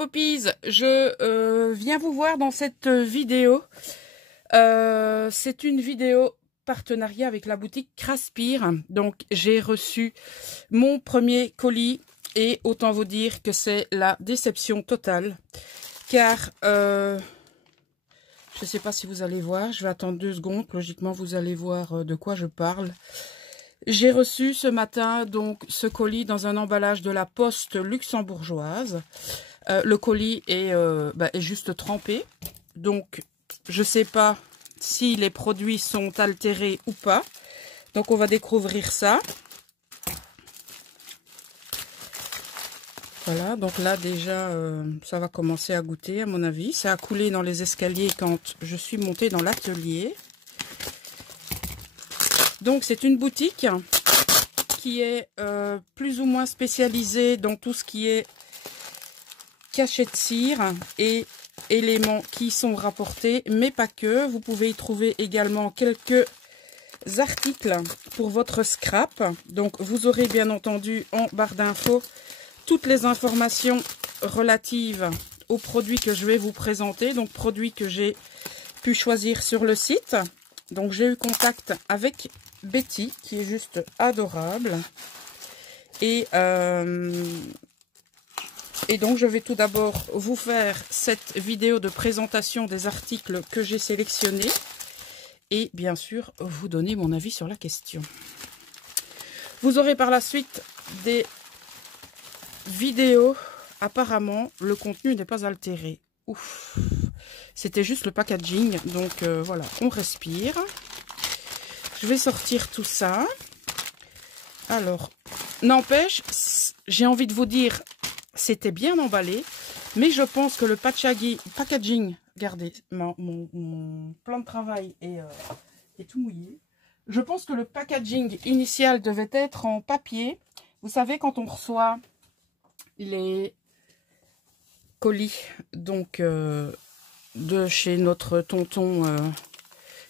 Poppies, je viens vous voir dans cette vidéo. C'est une vidéo partenariat avec la boutique Craspire. Donc j'ai reçu mon premier colis et autant vous dire que c'est la déception totale. Car je ne sais pas si vous allez voir, je vais attendre 2 secondes. Logiquement vous allez voir de quoi je parle. J'ai reçu ce matin donc ce colis dans un emballage de la Poste luxembourgeoise. Le colis est juste trempé. Donc je ne sais pas si les produits sont altérés ou pas. Donc on va découvrir ça. Voilà, donc là déjà ça va commencer à goûter à mon avis. Ça a coulé dans les escaliers quand je suis montée dans l'atelier. Donc c'est une boutique qui est plus ou moins spécialisée dans tout ce qui est cachet de cire et éléments qui sont rapportés, mais pas que. Vous pouvez y trouver également quelques articles pour votre scrap. Donc vous aurez bien entendu en barre d'infos toutes les informations relatives aux produits que je vais vous présenter. Donc produits que j'ai pu choisir sur le site. Donc j'ai eu contact avec Betty qui est juste adorable. Et donc je vais tout d'abord vous faire cette vidéo de présentation des articles que j'ai sélectionnés. Et bien sûr vous donner mon avis sur la question. Vous aurez par la suite des vidéos. Apparemment le contenu n'est pas altéré. Ouf. C'était juste le packaging. Donc voilà, on respire. Je vais sortir tout ça. Alors, n'empêche, j'ai envie de vous dire, c'était bien emballé. Mais je pense que le packaging, regardez, mon plan de travail est tout mouillé. Je pense que le packaging initial devait être en papier. Vous savez, quand on reçoit les colis donc de chez notre tonton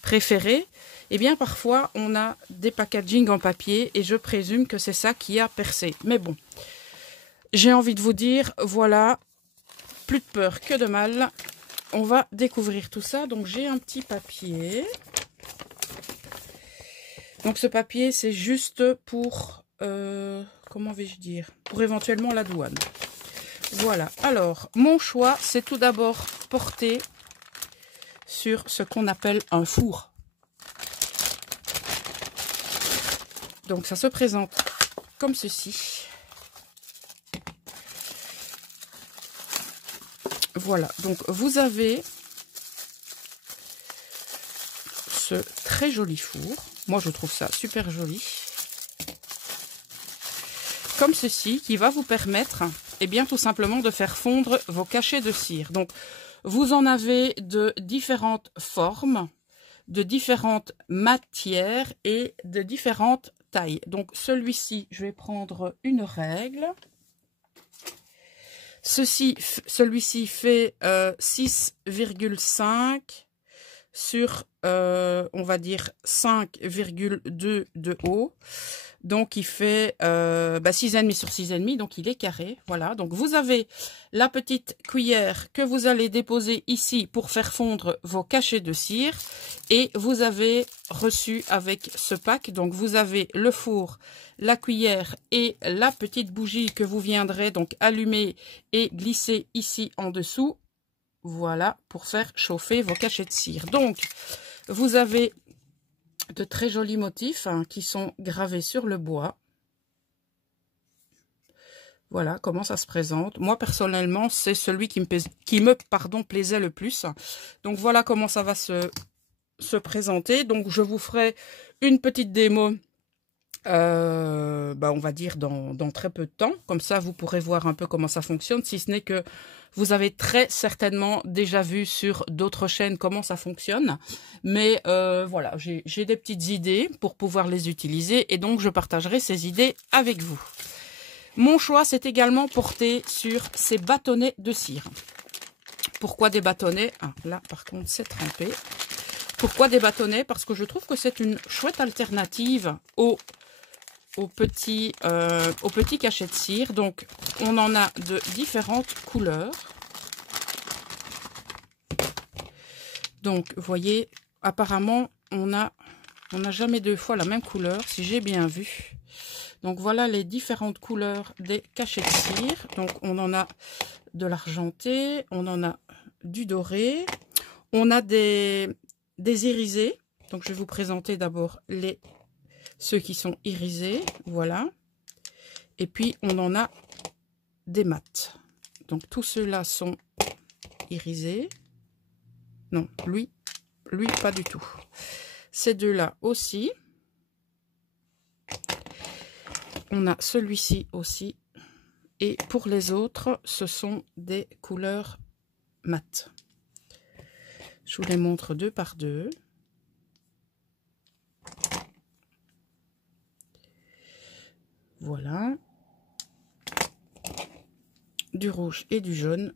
préféré, eh bien parfois on a des packaging en papier et je présume que c'est ça qui a percé. Mais bon, j'ai envie de vous dire, voilà, plus de peur que de mal. On va découvrir tout ça. Donc j'ai un petit papier. Donc ce papier c'est juste pour, comment vais-je dire, pour éventuellement la douane. Voilà, alors mon choix c'est tout d'abord porté sur ce qu'on appelle un four. Donc ça se présente comme ceci. Voilà, donc vous avez ce très joli four. Moi je trouve ça super joli. Comme ceci, qui va vous permettre, eh bien tout simplement de faire fondre vos cachets de cire. Donc vous en avez de différentes formes, de différentes matières et de différentes tailles. Donc celui-ci, je vais prendre une règle. Celui-ci fait 6,5 sur, on va dire, 5,2 de haut. Donc, il fait 6,5 sur 6,5, donc il est carré. Voilà, donc vous avez la petite cuillère que vous allez déposer ici pour faire fondre vos cachets de cire. Et vous avez reçu avec ce pack, donc vous avez le four, la cuillère et la petite bougie que vous viendrez donc allumer et glisser ici en dessous. Voilà, pour faire chauffer vos cachets de cire. Donc, vous avez de très jolis motifs qui sont gravés sur le bois. Voilà comment ça se présente. Moi personnellement c'est celui qui me plaisait le plus. Donc voilà comment ça va se présenter. Donc je vous ferai une petite démo on va dire dans très peu de temps. Comme ça vous pourrez voir un peu comment ça fonctionne, si ce n'est que vous avez très certainement déjà vu sur d'autres chaînes comment ça fonctionne. Mais voilà, j'ai des petites idées pour pouvoir les utiliser et donc je partagerai ces idées avec vous. Mon choix s'est également porté sur ces bâtonnets de cire. Pourquoi des bâtonnets? Là par contre c'est trempé. Pourquoi des bâtonnets? Parce que je trouve que c'est une chouette alternative aux petits cachets de cire. Donc on en a de différentes couleurs. Donc, vous voyez, apparemment, on n'a jamais deux fois la même couleur, si j'ai bien vu. Donc, voilà les différentes couleurs des cachets de cire. Donc, on en a de l'argenté, on en a du doré, on a des irisés. Donc, je vais vous présenter d'abord ceux qui sont irisés, voilà. Et puis, on en a des mats. Donc, tous ceux-là sont irisés. Non, lui, pas du tout. Ces deux-là aussi. On a celui-ci aussi. Et pour les autres, ce sont des couleurs mat. Je vous les montre deux par deux. Voilà. Du rouge et du jaune.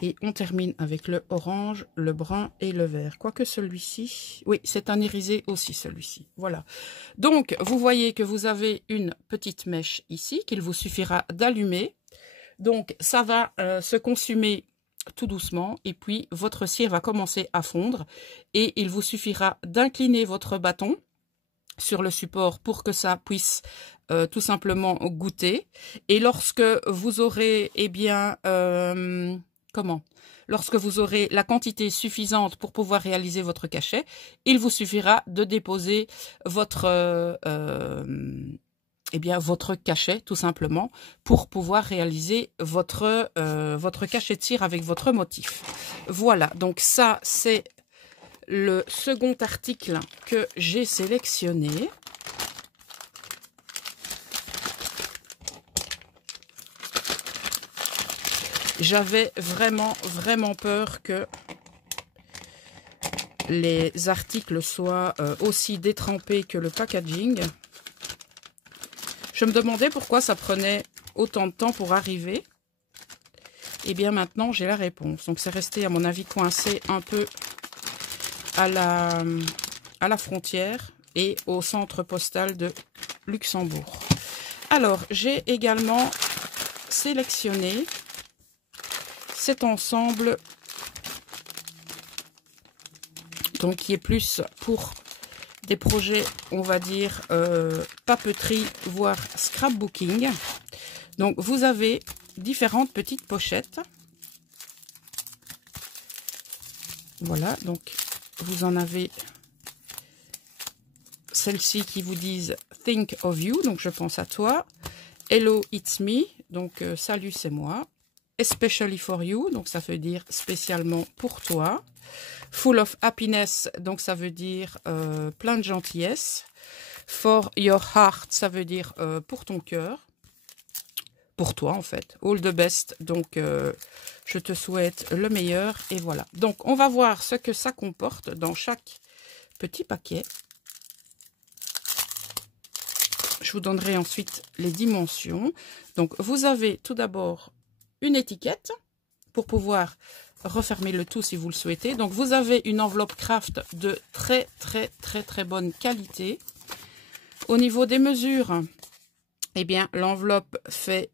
Et on termine avec le orange, le brun et le vert. Quoique celui-ci... Oui, c'est un irisé aussi, celui-ci. Voilà. Donc, vous voyez que vous avez une petite mèche ici qu'il vous suffira d'allumer. Donc, ça va se consumer tout doucement. Et puis, votre cire va commencer à fondre. Et il vous suffira d'incliner votre bâton sur le support pour que ça puisse tout simplement goûter. Et lorsque vous aurez, eh bien... Lorsque vous aurez la quantité suffisante pour pouvoir réaliser votre cachet, il vous suffira de déposer votre votre cachet tout simplement pour pouvoir réaliser votre cachet de cire avec votre motif. Voilà, donc ça c'est le second article que j'ai sélectionné. J'avais vraiment peur que les articles soient aussi détrempés que le packaging. Je me demandais pourquoi ça prenait autant de temps pour arriver. Et bien maintenant, j'ai la réponse. Donc c'est resté à mon avis coincé un peu à la frontière et au centre postal de Luxembourg. Alors, j'ai également sélectionné cet ensemble, donc qui est plus pour des projets, on va dire, papeterie, voire scrapbooking. Donc, vous avez différentes petites pochettes. Voilà, donc, vous en avez celles-ci qui vous disent « Think of you », donc je pense à toi. « Hello, it's me », donc salut, c'est moi. Especially for you, donc ça veut dire spécialement pour toi. Full of happiness, donc ça veut dire plein de gentillesse. For your heart, ça veut dire pour ton cœur. Pour toi en fait. All the best, donc je te souhaite le meilleur. Et voilà. Donc on va voir ce que ça comporte dans chaque petit paquet. Je vous donnerai ensuite les dimensions. Donc vous avez tout d'abord une étiquette pour pouvoir refermer le tout si vous le souhaitez. Donc vous avez une enveloppe craft de très bonne qualité. Au niveau des mesures, eh bien l'enveloppe fait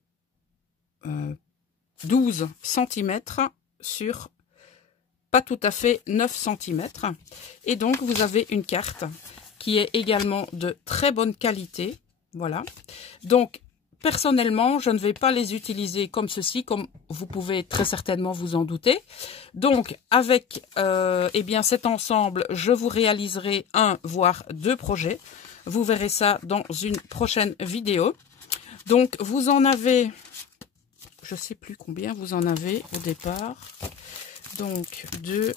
12 cm sur pas tout à fait 9 cm. Et donc vous avez une carte qui est également de très bonne qualité. Voilà. Donc personnellement, je ne vais pas les utiliser comme ceci, comme vous pouvez très certainement vous en douter. Donc, avec eh bien, cet ensemble, je vous réaliserai un, voire deux projets. Vous verrez ça dans une prochaine vidéo. Donc, vous en avez, je ne sais plus combien vous en avez au départ. Donc, 2,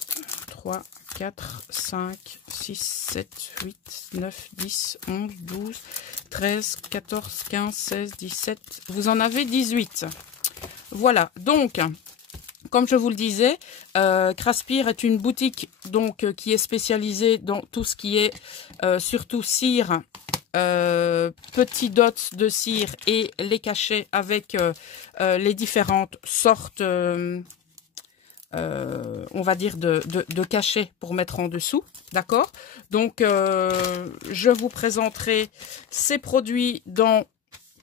3, 4, 5, 6, 7, 8, 9, 10, 11, 12, 13, 14, 15, 16, 17. Vous en avez 18. Voilà. Donc, comme je vous le disais, Craspir est une boutique donc qui est spécialisée dans tout ce qui est surtout cire, petits dots de cire et les cachets avec les différentes sortes on va dire de cachets pour mettre en dessous, d'accord? Donc je vous présenterai ces produits dans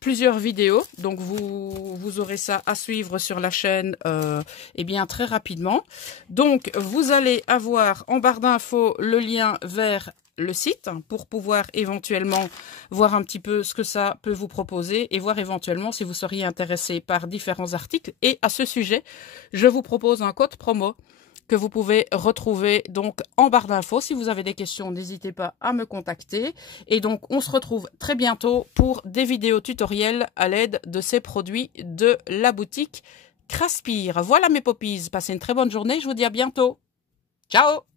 plusieurs vidéos. Donc, vous aurez ça à suivre sur la chaîne eh bien, très rapidement. Donc, vous allez avoir en barre d'infos le lien vers le site pour pouvoir éventuellement voir un petit peu ce que ça peut vous proposer et voir éventuellement si vous seriez intéressé par différents articles. Et à ce sujet, je vous propose un code promo que vous pouvez retrouver donc en barre d'infos. Si vous avez des questions, n'hésitez pas à me contacter. Et donc, on se retrouve très bientôt pour des vidéos tutoriels à l'aide de ces produits de la boutique Craspir. Voilà mes poppies, passez une très bonne journée, je vous dis à bientôt. Ciao!